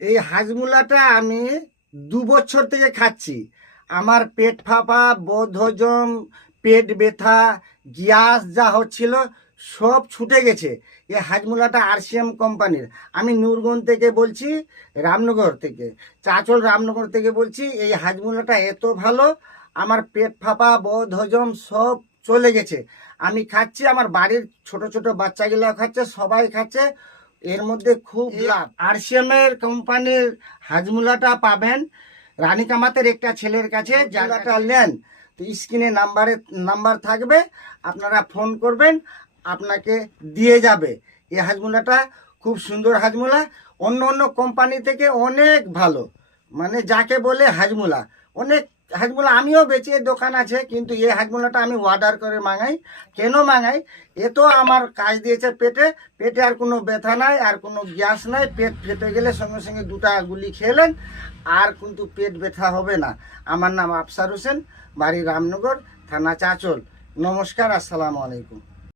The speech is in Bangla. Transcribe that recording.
এই হাজমুলাটা আমি 2 বছর থেকে খাচ্ছি। আমার পেট ফাঁপা, বদহজম, পেট ব্যথা, গ্যাস যা হচ্ছিল সব ছুটে গেছে। এই হাজমুলাটা আরসিএম কোম্পানির। আমি নূরগঞ্জ থেকে বলছি, রামনগর থেকে, চাঁচল রামনগর থেকে বলছি। এই হাজমুলাটা এত ভালো, আমার পেট ফাঁপা, বদহজম সব চলে গেছে। আমি খাচ্ছি, আমার বাড়ির ছোট ছোট বাচ্চাগুলো খাচ্ছে, সবাই খাচ্ছে। এর মধ্যে খুব লাভ। আরসিএম এর কোম্পানির হাজমুলাটা পাবেন রানী কামাতের একটা ছেলের কাছে। জায়গাটা নেন তো স্ক্রিনে নাম্বার থাকবে, আপনারা ফোন করবেন, আপনাকে দিয়ে যাবে। এই হাজমুলাটা খুব সুন্দর হাজমুলা, অন্য অন্য কোম্পানি থেকে অনেক ভালো। মানে যাকে বলে হাজমুলা, অনেক হাজমুলা আমিও বেচি, এর দোকান আছে, কিন্তু এই হাজমুলাটা আমি অর্ডার করে মাঙাই। কেন মাঙাই? এ তো আমার কাজ দিয়েছে পেটে। পেটে আর কোনো ব্যথা নাই, আর কোনো গ্যাস নাই। পেট ফেটে গেলে সঙ্গে সঙ্গে 2টা গুলি খেলেন, আর কিন্তু পেট ব্যথা হবে না। আমার নাম আফসার হোসেন, বাড়ি রামনগর, থানা চাঁচল। নমস্কার, আসসালামু আলাইকুম।